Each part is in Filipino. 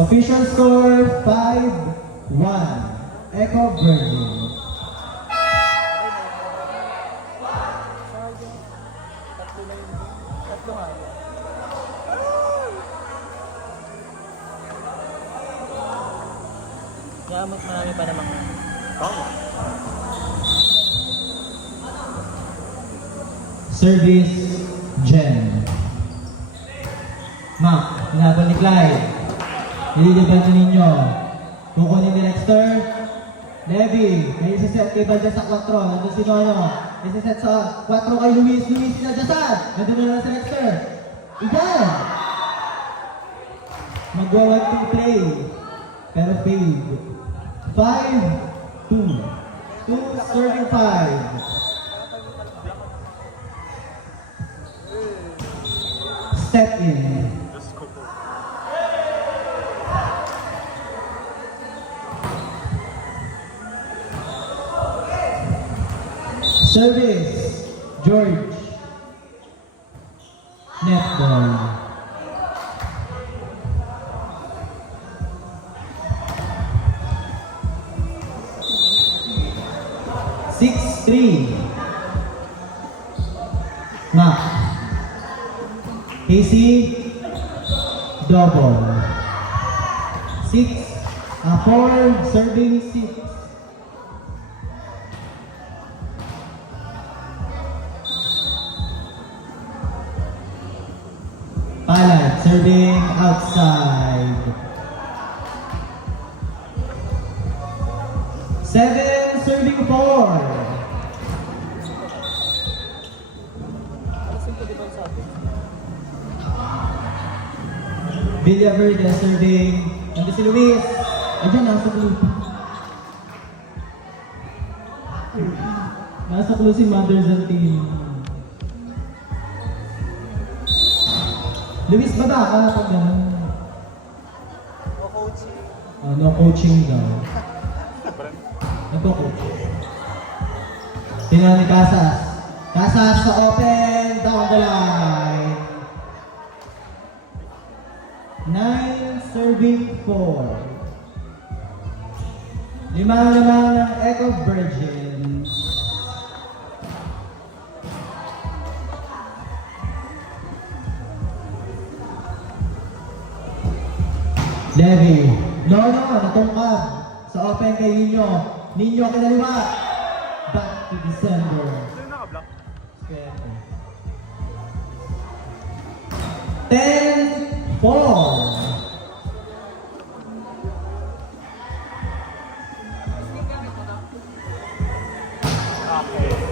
Official score 5-1. Echo Virgin. Kaya mas marami pa namang Service Gen. Mac, laban ni Clyde. Nililiban na ninyo. Kukunin ni Lexter. Levy, may isiset kay Valdes sa 4. Nandun si Nono. Isiset sa 4 kay Luis. Luis, sinadyasan. Nandun na lang si Lexter. Igan! Magwa-1 to play. Pero failed. 5-2. 2 serving 5. Step in. Service, George. Netball. Six, 3. Mac. Casey, double. 4, serving 6. Palad, serving outside. 7, serving 4. Villaverde serving. Nandun si Luis. Ayan, nasa blue. Nasa blue si Mothers and Team. Luis, baba ka pag gano'n. no coaching. No coaching daw. Nagko-coach. Tingnan ni Casas. Casas sa open, down the line. 9, serving 4. 5 naman ng Echo Virgin. Levy. No, natungkad. Sa open kay Nino. Nino kinaliwa. Back to December. Pwede. 10-4.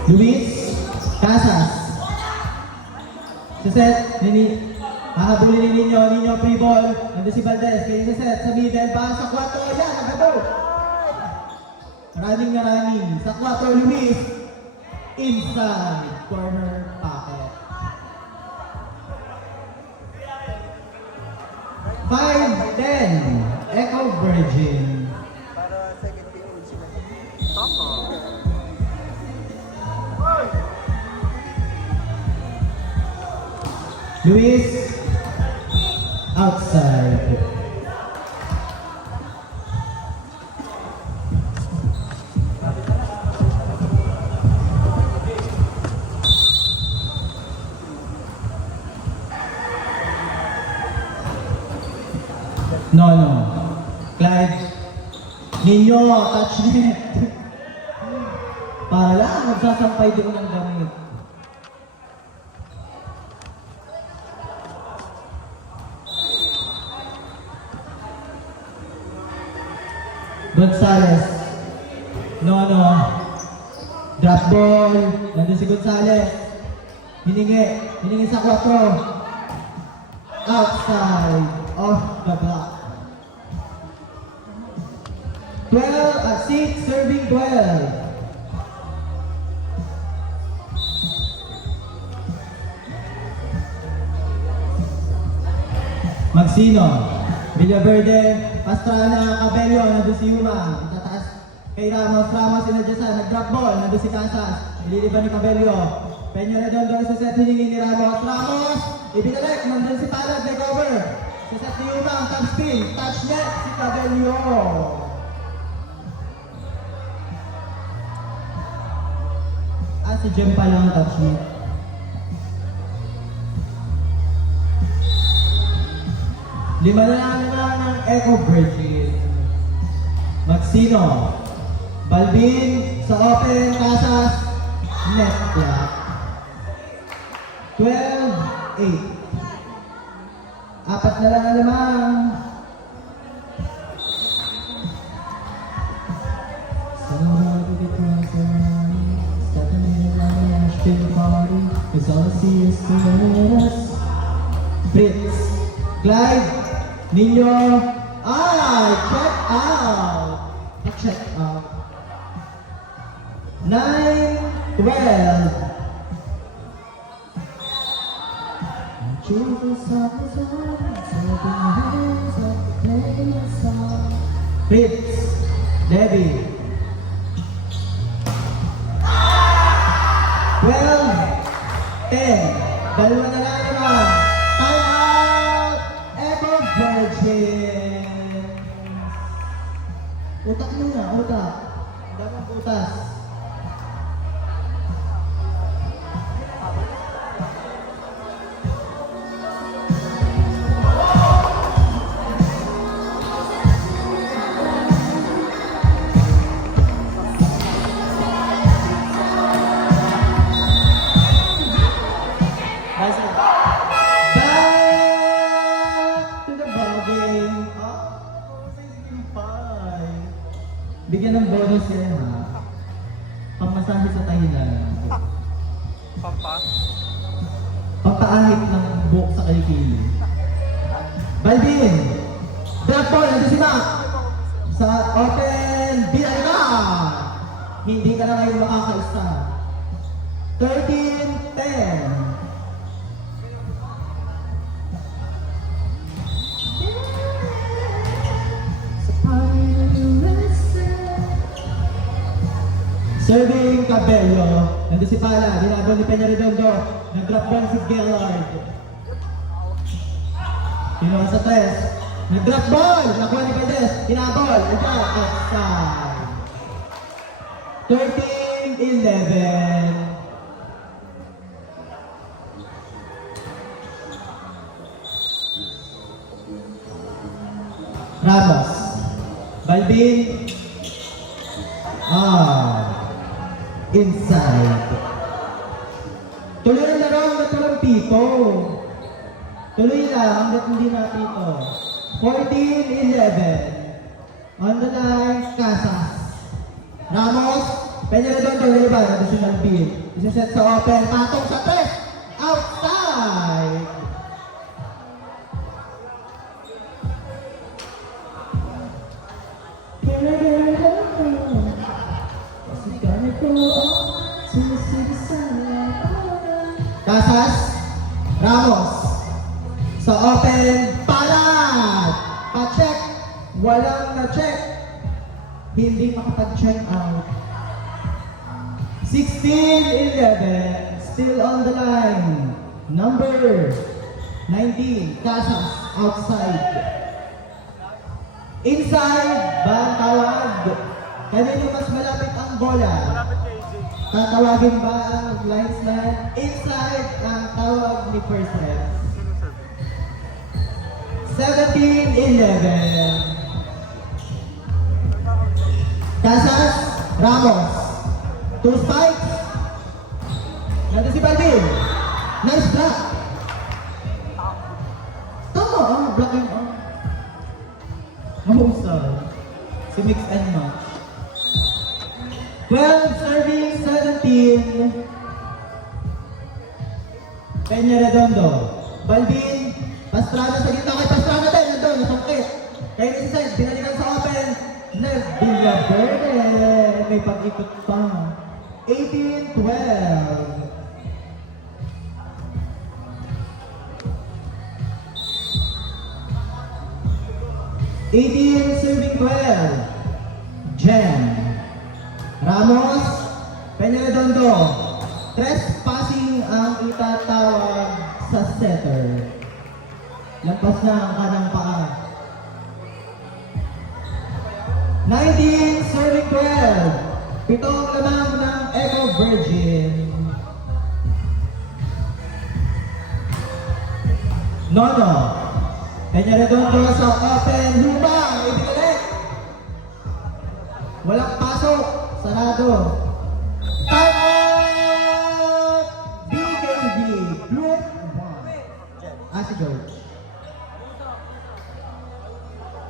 Luis Casas. Siset, hahabulin ni Nino free ball. Nandun si Valdes, kaya siset sa middle, baka sa 4, yan, nagabo. Running na running. Sa 4, Luis. Inside corner pocket. 5-10. Echo Virgin. Para second period sila. Luis. Outside. No. Clyde. Nino, touch net. Para lang, magsasampay din ng gamit. Gonzales. No. Drop ball. Nandun si Gonzales. Hiningi sa 4. Outside of the block. 6, serving 12. Magsino. Villaverde. Pastrana. Cabello. Nandun si Yuma. Tataas kay Ramos. Sinadyasan. Nag-drop ball. Nandun si Casas. Nililiban ni Cabello. Peña Redondo sa set. Hiningi ni Ramos. Ibinalik. Nandun si Palad. Nag-over. Isa-set ni Yumang, top spin, touch net, si Cabello. Si Jem pa lang touch net. Lima na lang ng Echo Virgin. Maxino. Balbin sa open, Casas, net block. 12-8. Apat na lang naman. Fritz, Clyde, Nino, check out! Check out. 9-12. Fritz, Debbie. 12-10. Dalawa na lang naman. Time out! Echo Virgin. Utak muna, utak. Damang butas. Bigyan ng bonus yan ha. Pamasahe sa Thailand. Pampaahit ng buhok sa kalikili. Balbin! Drop ball! Nandun si Mac! Sa open! Binay ka! Hindi ka na ngayon makakaisa. 13-10. Serving Cabello. Nandun si Pala. Dinabol ni Peña Redondo. Nag-drop ball si Gellard. Pinuha sa 3. Nag-drop ball. Nakuha ni Pedez. Dinabol. Ito. Outside. 13-11. Ramos. Balbin. Inside. Tuloy na laro hanggat walang pito. Tuloy lang hanggat hindi na pito. 14-11. On the line, Casas. Ramos, Peña Redondo, Leba, additional beat. Isa-set sa open, patong sa 3. Outside. Casas, Ramos, sa open, Palad! Pa-check, walang na-check, hindi makapag-check out. 16-11, still on the line, number 19, Casas, outside. Inside, Bantawag. Kanino mas malapit ang bola? Tatawagin ba ang linesman? Inside ang tawag ni first ref. 17-11. Casas, Ramos. 2 spikes. Nandun si Balvin. Nice block. Tama, block yun. Mahusay. Si Mix and Match. 12 serving, 17. Peña Redondo. Balbin. Pastrana sa gitna kay Pastrana din. Nandun, nasangkit. Kaya ni Sisay, binalikan sa open. Villaverde. May pag-ikot pa. 18-12. Serving 12. Jen. Ramos, Peña Redondo. Trespassing ang itatawag sa setter. Lampas na ang kanang paa. 19, serving 12. Pitong lamang ng Echo Virgin. Nono. Peñaredondo sa open. Lumang. Ibigalik. Walang pasok. Sarado. Time out! BKB. Group 1. Si George.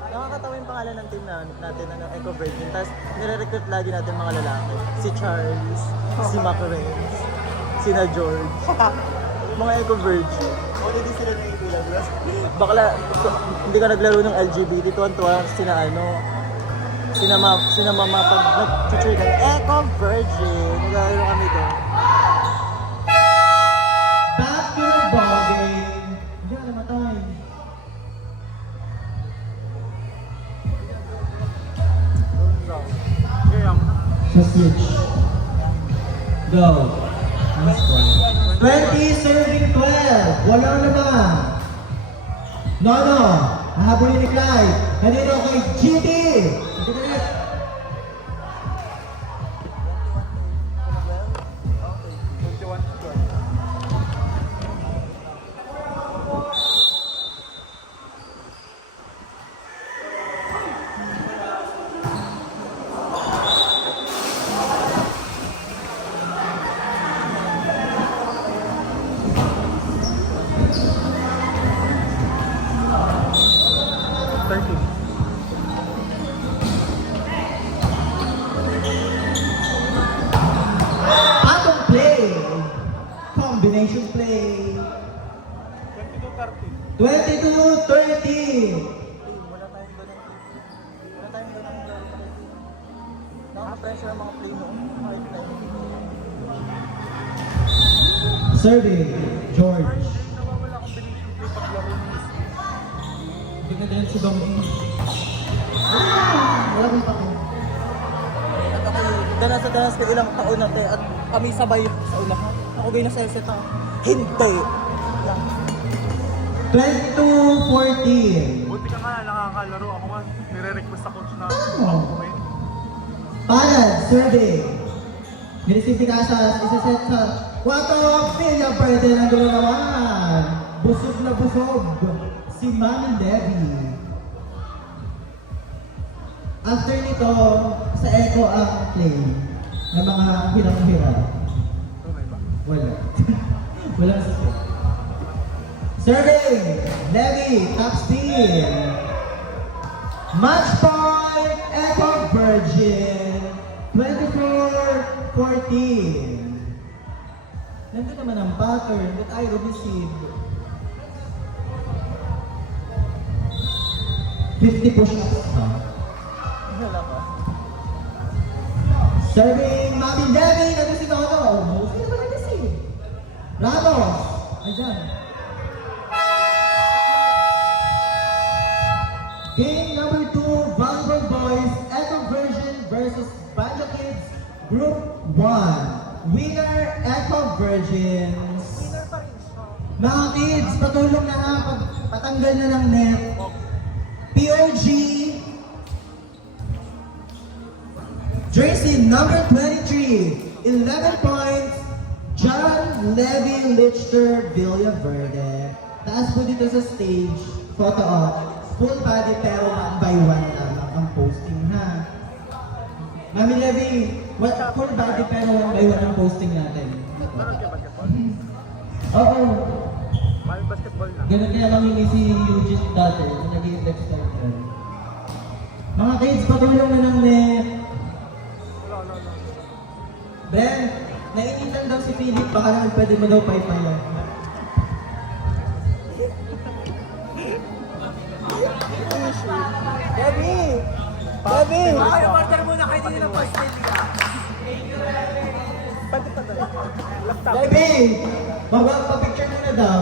Nakakatawa yung pangalan ng team natin, Echo Virgin. Tapos nire-recruit lagi natin mga lalaki. Si Charles, si Macarens, si na George. Mga Echo Virgin. O, hindi sila naiibilan. Bakla, hindi ka naglaro ng LGBT. Tuwan-tuwa sina sina mama pag nag-cheer ng Echo Virgin. Naglalaro kami doon. Back to the ball game. Diyan, namatay. Sa switch. Go. Nice one. 20 serving 12. Walang naman. Nono. Nahabulin ni Clyde. Kanino kay GT. Ibigalik. Patong play. Combination play. 22-30. Wala tayong ganun. Nakaka-pressure ang mga play mo. Kahit na Serving. George. Hindi ka din si Dong. Wala kang pako. At ako, danas ka ilang taon natin at kami sabay sa unahan. Ako gay na sa SETA. Hindi! Lang. 22-14. Buti ka nga, nakakalaro. Ako nga, nire-request sa coach na Oh. kumain. Palad, serving. Nireceive ni Casas, isa-set sa 4, Villa pwede na gano'n naman. Busog na busog. Si Mami Debbie. After nito, sa Echo ang play ng mga hirang-hirang. Okay ba? Wala. Walang sasagot. Serving! Levy, top spin. Match point, Echo Virgin. 24-14. Nandun naman ang pattern that I received. 50 push-ups. Wala ka. Serving Mami Debbie, nandun si Nono. Sino ba nandun si? Ramos. Ayan. Game number 2, Volleyball Boys, Echo Virgin versus Banda Kids, Group 1. Winner, Echo Virgins. Mga kids, patulong na nga, patanggal na ng net. POG, jersey number 23, 11 points, John Levy Lichter Villaverde. Taas po dito sa stage, photo op, full body pero 1 by 1 lang ang posting ha. Mami Levy, full body pero 1 by 1 ang posting natin. Meron ka basketball? Oo, May basketball na. ganun kaya kami ni si Eugene dati, na nag-i-index starter. Mga kids, patulong na ng net. Wala. Bren, nainitan daw si Philip, baka naman pwede mo daw paypayan. Debbie! Debbie! order muna kayo din ng first name ka. Pati pa tayo. Baby! Baba, pa-picture mo na daw.